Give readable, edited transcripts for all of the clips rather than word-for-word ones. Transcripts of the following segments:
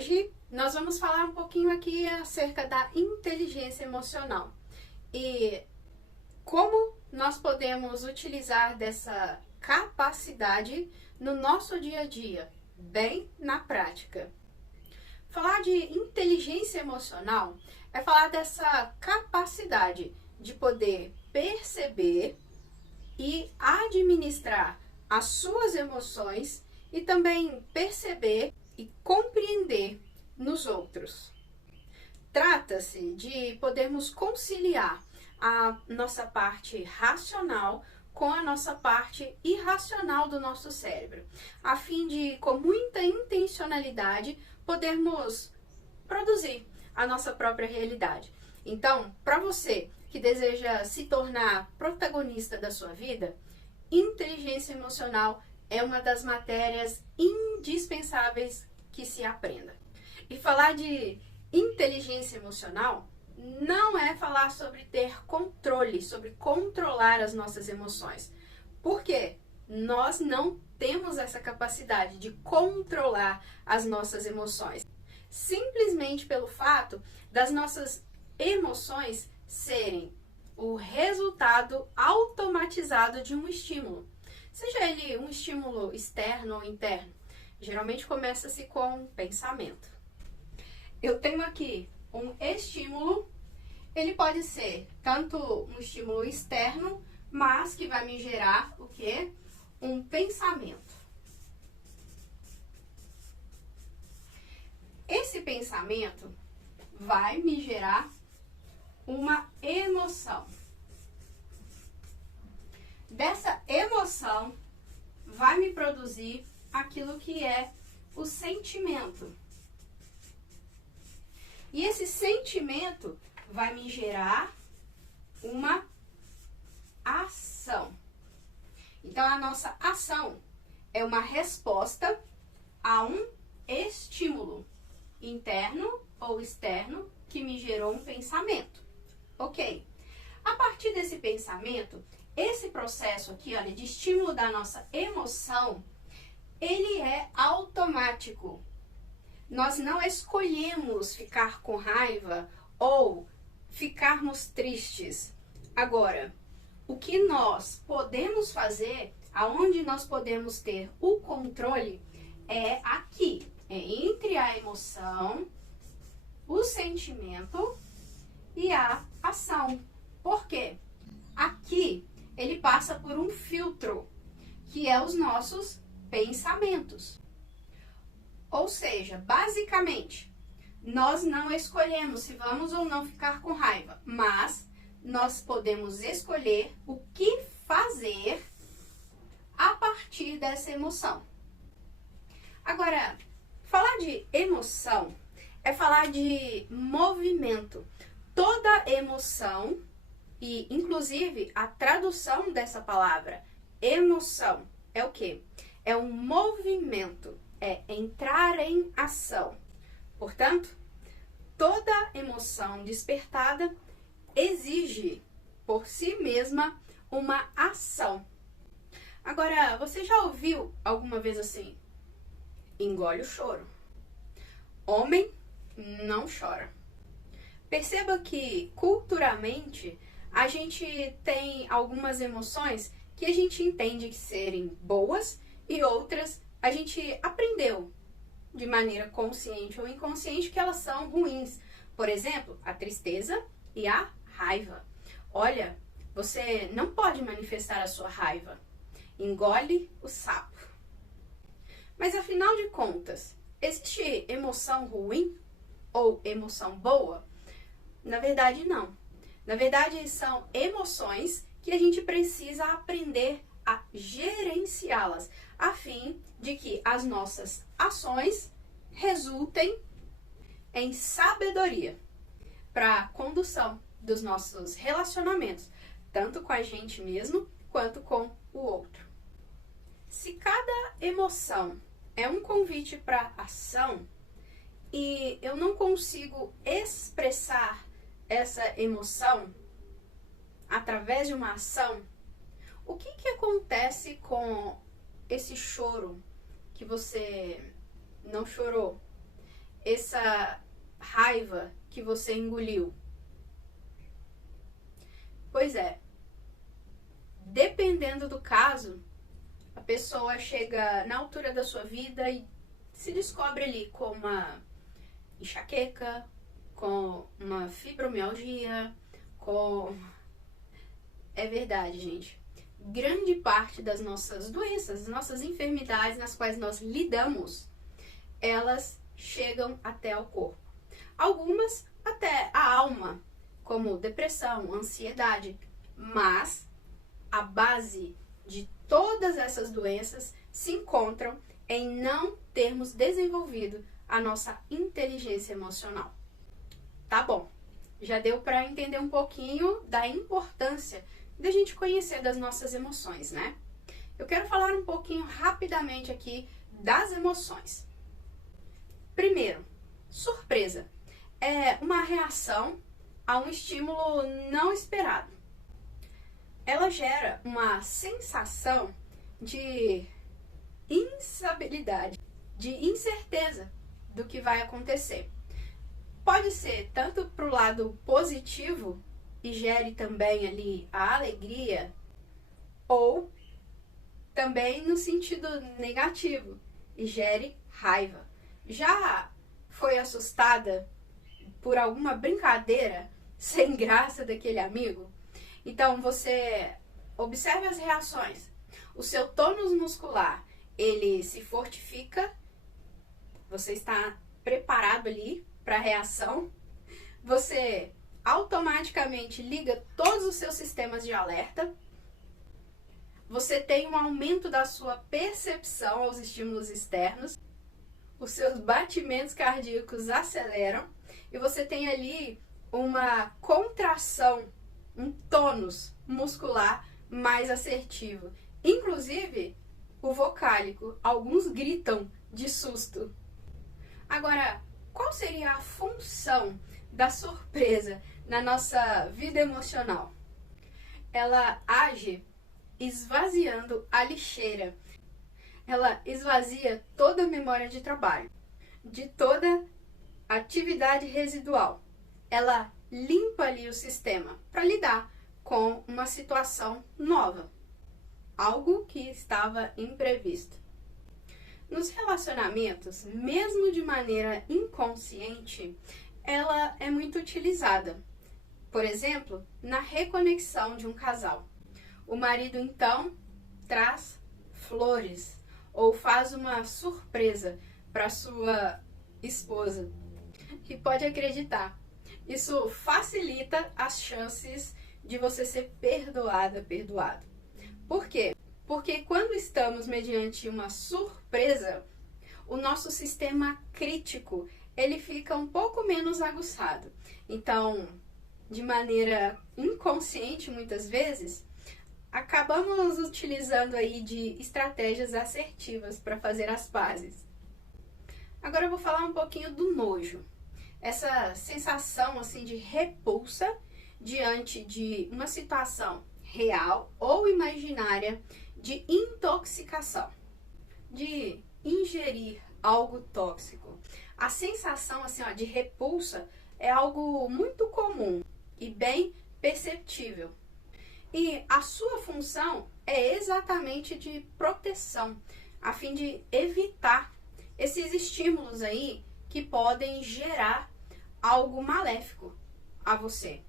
Hoje nós vamos falar um pouquinho aqui acerca da inteligência emocional e como nós podemos utilizar dessa capacidade no nosso dia a dia, bem na prática. Falar de inteligência emocional é falar dessa capacidade de poder perceber e administrar as suas emoções e também perceber e compreender nos outros. Trata-se de podermos conciliar a nossa parte racional com a nossa parte irracional do nosso cérebro, a fim de, com muita intencionalidade, podermos produzir a nossa própria realidade. Então, para você que deseja se tornar protagonista da sua vida, inteligência emocional é uma das matérias indispensáveis que se aprenda. E falar de inteligência emocional não é falar sobre ter controle, sobre controlar as nossas emoções. Porque nós não temos essa capacidade de controlar as nossas emoções. Simplesmente pelo fato das nossas emoções serem o resultado automatizado de um estímulo. Seja ele um estímulo externo ou interno. Geralmente começa-se com pensamento. Eu tenho aqui um estímulo, ele pode ser tanto um estímulo externo, mas que vai me gerar o quê? Um pensamento. Esse pensamento vai me gerar uma emoção. Dessa emoção vai me produzir aquilo que é o sentimento. E esse sentimento vai me gerar uma ação. Então, a nossa ação é uma resposta a um estímulo interno ou externo que me gerou um pensamento. Ok? A partir desse pensamento, esse processo aqui, olha, de estímulo da nossa emoção, ele é automático. Nós não escolhemos ficar com raiva ou ficarmos tristes. Agora, o que nós podemos fazer, aonde nós podemos ter o controle, é aqui, é entre a emoção, o sentimento e a ação. Por quê? Aqui ele passa por um filtro, que é os nossos pensamentos. Ou seja, basicamente, nós não escolhemos se vamos ou não ficar com raiva, mas nós podemos escolher o que fazer a partir dessa emoção. Agora, falar de emoção é falar de movimento. Toda emoção, e inclusive a tradução dessa palavra, emoção, é o quê? É um movimento, é entrar em ação. Portanto, toda emoção despertada exige por si mesma uma ação. Agora, você já ouviu alguma vez assim? Engole o choro. Homem não chora. Perceba que culturalmente a gente tem algumas emoções que a gente entende que serem boas e outras a gente aprendeu de maneira consciente ou inconsciente que elas são ruins. Por exemplo, a tristeza e a raiva. Olha, você não pode manifestar a sua raiva. Engole o sapo. Mas afinal de contas, existe emoção ruim ou emoção boa? Na verdade, não. Na verdade, são emoções que a gente precisa aprender a gerenciá-las, a fim de que as nossas ações resultem em sabedoria para a condução dos nossos relacionamentos, tanto com a gente mesmo quanto com o outro. Se cada emoção é um convite para ação e eu não consigo expressar essa emoção através de uma ação, o que acontece com esse choro que você não chorou? essa raiva que você engoliu? Pois é, dependendo do caso, a pessoa chega na altura da sua vida e se descobre ali com uma enxaqueca, com uma fibromialgia, com... É verdade, gente. Grande parte das nossas doenças, das nossas enfermidades nas quais nós lidamos, elas chegam até ao corpo. Algumas até a alma, como depressão, ansiedade, mas a base de todas essas doenças se encontram em não termos desenvolvido a nossa inteligência emocional. Tá bom, já deu para entender um pouquinho da importância da gente conhecer das nossas emoções, né? Eu quero falar um pouquinho rapidamente aqui das emoções. Primeiro, surpresa. É uma reação a um estímulo não esperado. Ela gera uma sensação de instabilidade, de incerteza do que vai acontecer. Pode ser tanto para o lado positivo e gere também ali a alegria, ou também no sentido negativo e gere raiva. Já foi assustada por alguma brincadeira sem graça daquele amigo? Então você observe as reações. O seu tônus muscular, ele se fortifica, você está preparado ali para a reação, você automaticamente liga todos os seus sistemas de alerta, você tem um aumento da sua percepção aos estímulos externos, os seus batimentos cardíacos aceleram e você tem ali uma contração, um tônus muscular mais assertivo. Inclusive, o vocálico, alguns gritam de susto. Agora, qual seria a função da surpresa na nossa vida emocional? Ela age esvaziando a lixeira. Ela esvazia toda a memória de trabalho, de toda a atividade residual. Ela limpa ali o sistema para lidar com uma situação nova, algo que estava imprevisto. Nos relacionamentos, mesmo de maneira inconsciente, ela é muito utilizada. Por exemplo, na reconexão de um casal. O marido, então, traz flores ou faz uma surpresa para sua esposa. E pode acreditar, isso facilita as chances de você ser perdoada, perdoado. Por quê? Porque quando estamos mediante uma surpresa, o nosso sistema crítico, ele fica um pouco menos aguçado. Então, de maneira inconsciente muitas vezes, acabamos utilizando aí de estratégias assertivas para fazer as pazes. Agora eu vou falar um pouquinho do nojo. Essa sensação assim de repulsa diante de uma situação real ou imaginária de intoxicação, de ingerir algo tóxico. A sensação assim, de repulsa é algo muito comum e bem perceptível. E a sua função é exatamente de proteção, a fim de evitar esses estímulos aí que podem gerar algo maléfico a você.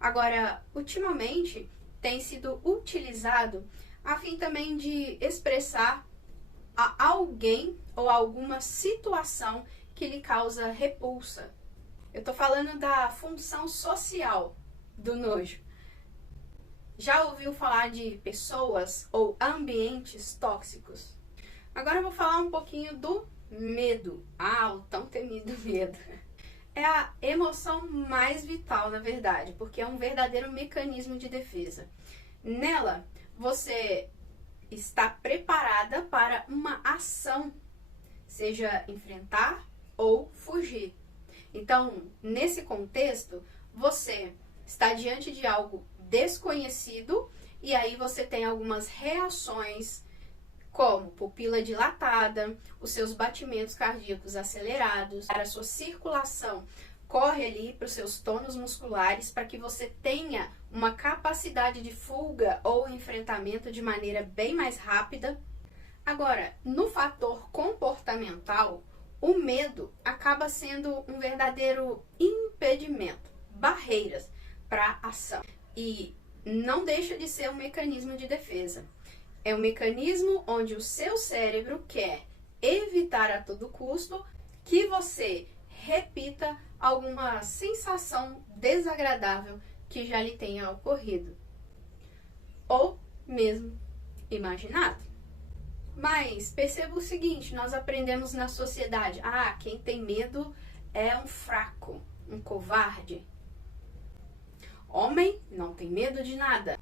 Agora, ultimamente, tem sido utilizado a fim também de expressar a alguém ou alguma situação que lhe causa repulsa. Eu estou falando da função social do nojo. Já ouviu falar de pessoas ou ambientes tóxicos? Agora eu vou falar um pouquinho do medo. O tão temido medo. É a emoção mais vital, na verdade, porque é um verdadeiro mecanismo de defesa. Nela, você está preparada para uma ação, seja enfrentar ou fugir. Então, nesse contexto, você está diante de algo desconhecido e aí você tem algumas reações como pupila dilatada, os seus batimentos cardíacos acelerados, a sua circulação corre ali para os seus tônus musculares para que você tenha uma capacidade de fuga ou enfrentamento de maneira bem mais rápida. Agora, no fator comportamental, o medo acaba sendo um verdadeiro impedimento, barreiras para a ação. E não deixa de ser um mecanismo de defesa. É um mecanismo onde o seu cérebro quer evitar a todo custo que você repita alguma sensação desagradável que já lhe tenha ocorrido, ou mesmo imaginado. Mas perceba o seguinte, nós aprendemos na sociedade, quem tem medo é um fraco, um covarde. Homem não tem medo de nada.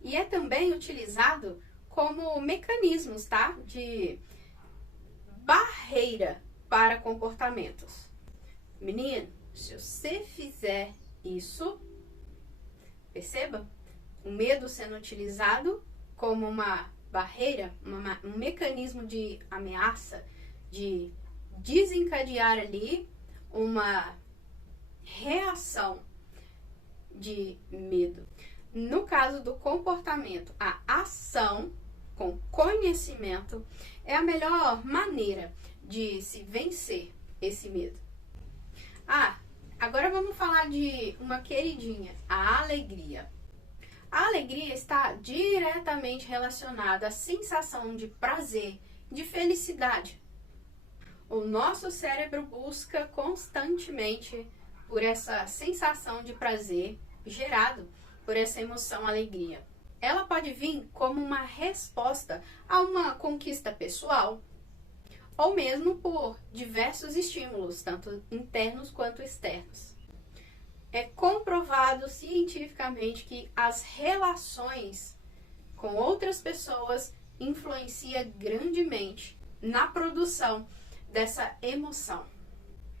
E é também utilizado como mecanismos, tá? De barreira para comportamentos. Menino, se você fizer isso, perceba, o medo sendo utilizado como uma barreira, um mecanismo de ameaça, de desencadear ali uma reação de medo. No caso do comportamento, a ação com conhecimento é a melhor maneira de se vencer esse medo. Agora vamos falar de uma queridinha, a alegria. A alegria está diretamente relacionada à sensação de prazer, de felicidade. O nosso cérebro busca constantemente por essa sensação de prazer gerado por essa emoção alegria. Ela pode vir como uma resposta a uma conquista pessoal, ou mesmo por diversos estímulos, tanto internos quanto externos. É comprovado cientificamente que as relações com outras pessoas influenciam grandemente na produção dessa emoção.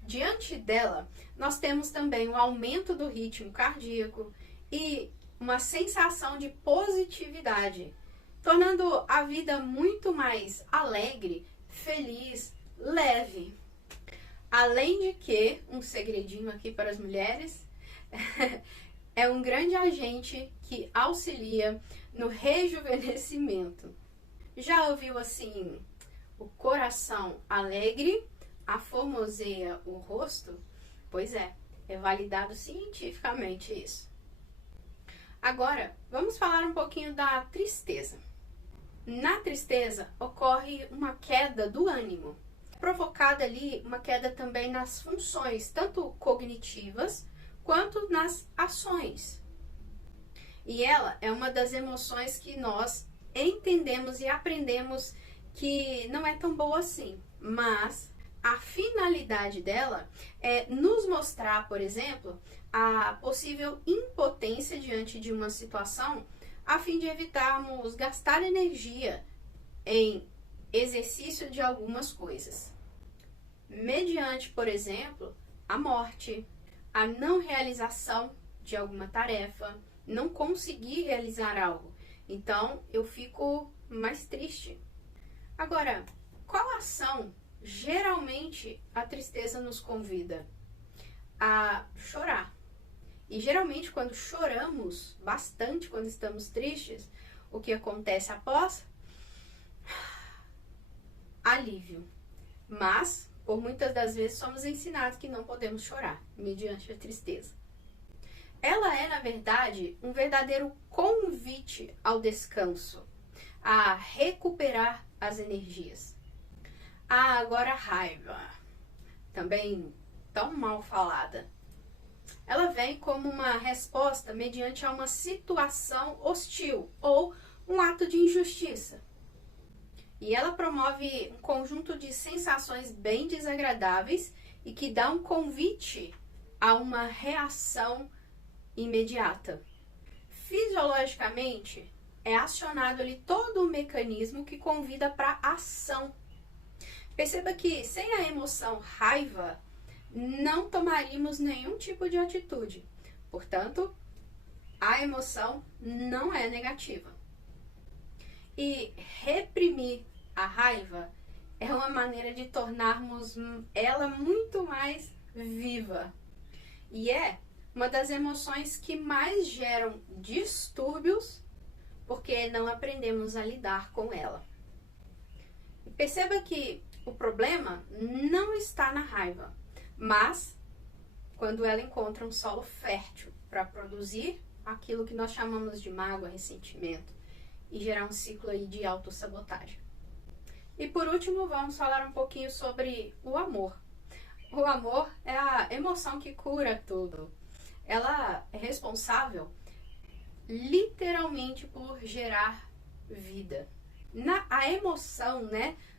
Diante dela, nós temos também um aumento do ritmo cardíaco e uma sensação de positividade, tornando a vida muito mais alegre, feliz, leve. Além de que, um segredinho aqui para as mulheres, é um grande agente que auxilia no rejuvenescimento. Já ouviu assim, o coração alegre aformoseia o rosto? Pois é validado cientificamente isso. Agora, vamos falar um pouquinho da tristeza. Na tristeza, ocorre uma queda do ânimo, provocada ali uma queda também nas funções, tanto cognitivas, quanto nas ações. E ela é uma das emoções que nós entendemos e aprendemos que não é tão boa assim, mas a finalidade dela é nos mostrar, por exemplo, a possível impotência diante de uma situação, a fim de evitarmos gastar energia em exercício de algumas coisas. Mediante, por exemplo, a morte, a não realização de alguma tarefa, não conseguir realizar algo. Então, eu fico mais triste. Agora, qual ação geralmente a tristeza nos convida? A chorar. E geralmente quando choramos bastante, quando estamos tristes, o que acontece após? Alívio. Mas, por muitas das vezes, somos ensinados que não podemos chorar, mediante a tristeza. Ela é, na verdade, um verdadeiro convite ao descanso, a recuperar as energias. Agora a raiva, também tão mal falada. Ela vem como uma resposta mediante a uma situação hostil ou um ato de injustiça. E ela promove um conjunto de sensações bem desagradáveis e que dá um convite a uma reação imediata. Fisiologicamente, é acionado ali todo o mecanismo que convida para ação. Perceba que sem a emoção raiva, não tomaríamos nenhum tipo de atitude. Portanto, a emoção não é negativa. E reprimir a raiva é uma maneira de tornarmos ela muito mais viva. E é uma das emoções que mais geram distúrbios porque não aprendemos a lidar com ela. E perceba que o problema não está na raiva, mas quando ela encontra um solo fértil para produzir aquilo que nós chamamos de mágoa, ressentimento e gerar um ciclo aí de autossabotagem. E por último, vamos falar um pouquinho sobre o amor. O amor é a emoção que cura tudo. Ela é responsável literalmente por gerar vida. A emoção,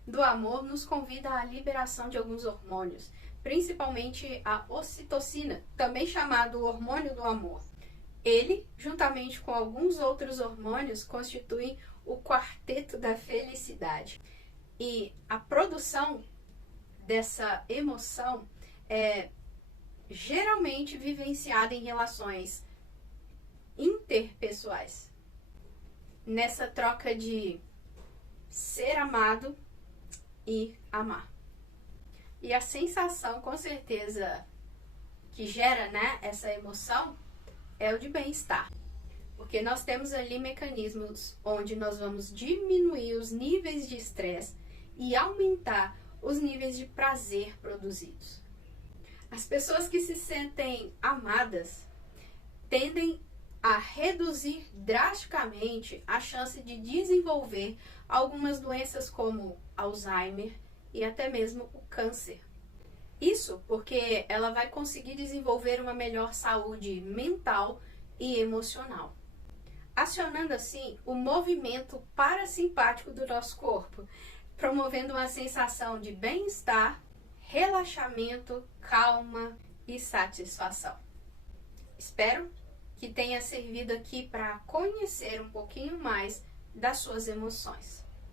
do amor nos convida à liberação de alguns hormônios, principalmente a ocitocina, também chamado hormônio do amor. Ele, juntamente com alguns outros hormônios, constituem o quarteto da felicidade. E a produção dessa emoção é geralmente vivenciada em relações interpessoais. Nessa troca de ser amado e amar. E a sensação, com certeza, que gera, essa emoção é o de bem-estar. Porque nós temos ali mecanismos onde nós vamos diminuir os níveis de estresse e aumentar os níveis de prazer produzidos. As pessoas que se sentem amadas tendem a reduzir drasticamente a chance de desenvolver algumas doenças como Alzheimer e até mesmo o câncer. Isso porque ela vai conseguir desenvolver uma melhor saúde mental e emocional, acionando assim o movimento parasimpático do nosso corpo, promovendo uma sensação de bem-estar, relaxamento, calma e satisfação. Espero que tenha servido aqui para conhecer um pouquinho mais das suas emoções.